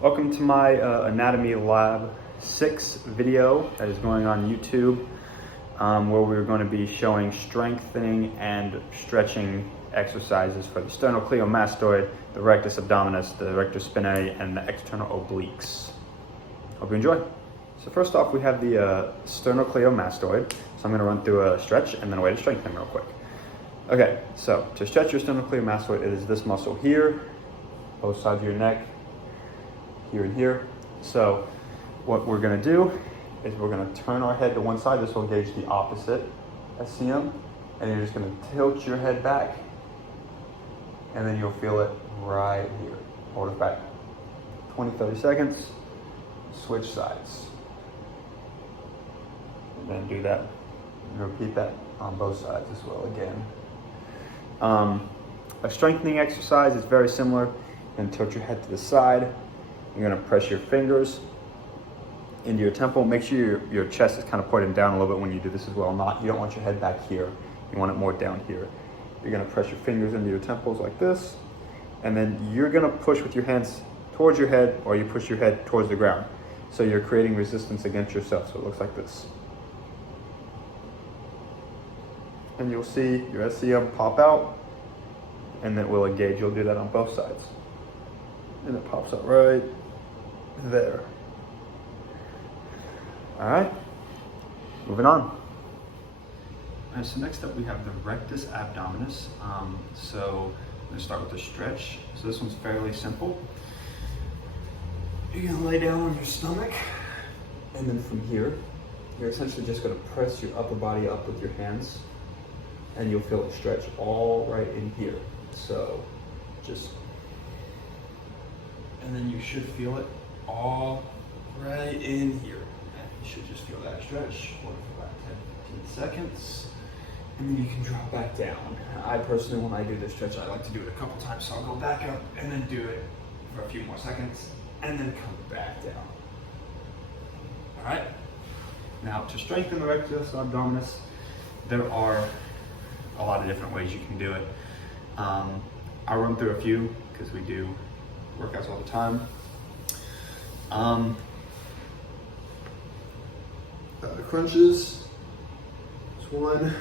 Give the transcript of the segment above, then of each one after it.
Welcome to my Anatomy Lab 6 video that is going on YouTube, where we're going to be showing strengthening and stretching exercises for the sternocleidomastoid, the rectus abdominis, the rectus spinae, and the external obliques. Hope you enjoy. So first off, we have the sternocleidomastoid. So I'm going to run through a stretch and then a way to strengthen real quick. Okay, so to stretch your sternocleidomastoid, it is this muscle here, both sides of your neck, here and here. So what we're going to do is we're going to turn our head to one side. This will engage the opposite SCM, and you're just going to tilt your head back, and then you'll feel it right here. Hold it back 20-30 seconds, switch sides, and then do that and repeat that on both sides as well again. A strengthening exercise is very similar. And tilt your head to the side. You're going to press your fingers into your temple. Make sure your chest is kind of pointed down a little bit when you do this as well. You don't want your head back here. You want it more down here. You're going to press your fingers into your temples like this. And then you're going to push with your hands towards your head, or you push your head towards the ground. So you're creating resistance against yourself. So it looks like this. And you'll see your SCM pop out, and then it will engage. You'll do that on both sides. And it pops out right there. All right, moving on. All right, so next up we have the rectus abdominis. So I'm gonna start with the stretch. So this one's fairly simple. You're gonna lay down on your stomach, and then from here, you're essentially just gonna press your upper body up with your hands, and you'll feel it stretch all right in here. So just, and then you should feel it all right in here. You should just feel that stretch. Hold it for about 10-15 seconds. And then you can drop back down. I personally, when I do this stretch, I like to do it a couple times. So I'll go back up and then do it for a few more seconds and then come back down. All right. Now to strengthen the rectus abdominis, there are a lot of different ways you can do it. I'll run through a few because we do workouts all the time. Crunches is one.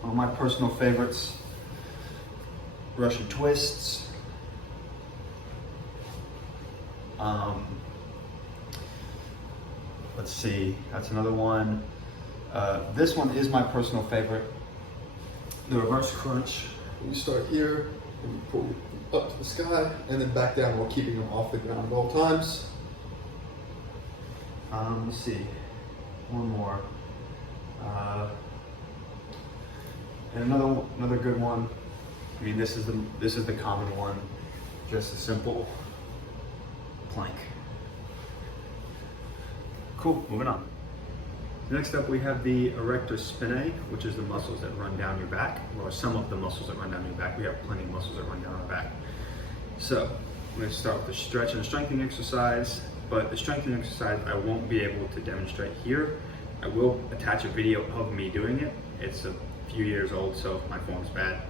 One of my personal favorites. Russian twists. Let's see, that's another one. This one is my personal favorite. The reverse crunch. You start here, and you pull up to the sky, and then back down while keeping them off the ground at all times. Let's see, one more. And another good one. I mean, this is the common one. Just a simple plank. Cool. Moving on. Next up, we have the erector spinae, which is the muscles that run down your back, or some of the muscles that run down your back. We have plenty of muscles that run down our back. So I'm going to start with the stretch and the strengthening exercise, but the strengthening exercise I won't be able to demonstrate here. I will attach a video of me doing it. It's a few years old, so if my form's bad,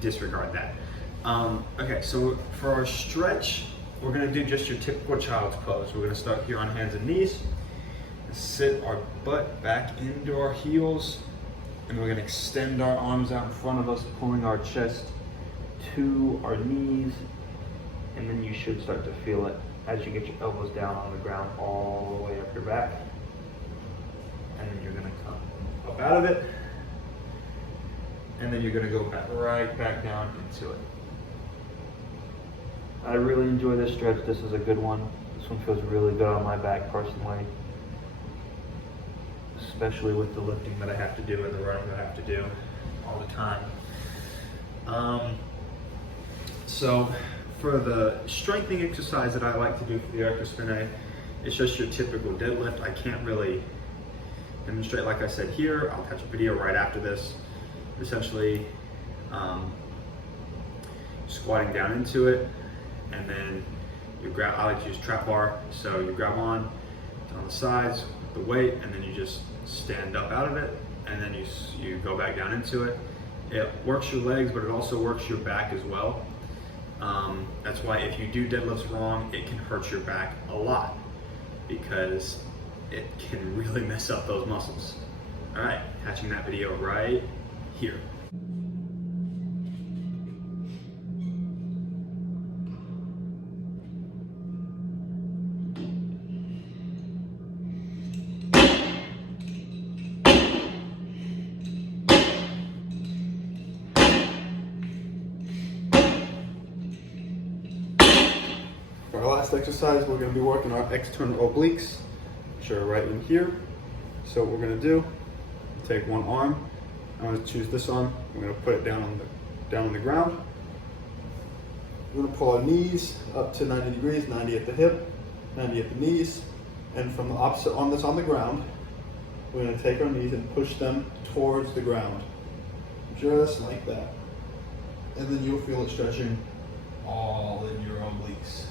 disregard that. Okay, so for our stretch, we're going to do just your typical child's pose. We're going to start here on hands and knees. Sit our butt back into our heels, and we're going to extend our arms out in front of us, pulling our chest to our knees, and then you should start to feel it as you get your elbows down on the ground all the way up your back, and then you're going to come up out of it, and then you're going to go right back down into it. I really enjoy this stretch. This is a good one. This one feels really good on my back personally, especially with the lifting that I have to do and the running that I have to do all the time. So for the strengthening exercise that I like to do for the erector spinae, it's just your typical deadlift. I can't really demonstrate like I said here. I'll attach a video right after this. Essentially squatting down into it, and then you grab, I like to use trap bar, so you grab on the sides with the weight, and then you just stand up out of it, and then you go back down into it. It works your legs, but it also works your back as well. That's why if you do deadlifts wrong, it can hurt your back a lot because it can really mess up those muscles. All right, catching that video right here. For our last exercise, we're going to be working our external obliques, which are right in here. So what we're going to do, take one arm. I'm going to choose this arm. I'm going to put it down on the ground. We're going to pull our knees up to 90 degrees, 90 at the hip, 90 at the knees, and from the opposite arm that's on the ground, we're going to take our knees and push them towards the ground, just like that. And then you'll feel it stretching all in your obliques.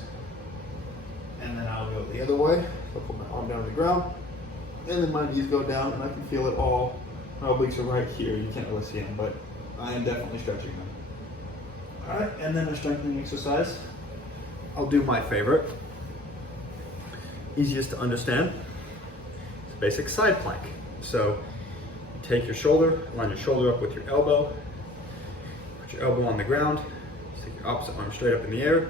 And then I'll go the other way. I'll put my arm down on the ground, and then my knees go down, and I can feel it all. My obliques are right here. You can't really see them, but I am definitely stretching them. All right, and then a strengthening exercise. I'll do my favorite, easiest to understand. It's basic side plank. So you take your shoulder, line your shoulder up with your elbow, put your elbow on the ground, stick your opposite arm straight up in the air,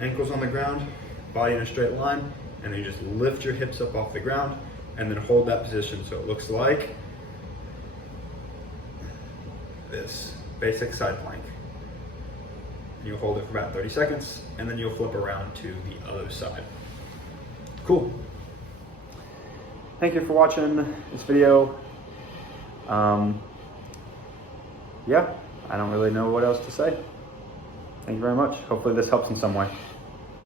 ankles on the ground, body in a straight line, and then you just lift your hips up off the ground and then hold that position so it looks like this, basic side plank. You'll hold it for about 30 seconds and then you'll flip around to the other side. Cool. Thank you for watching this video. Yeah, I don't really know what else to say. Thank you very much. Hopefully this helps in some way.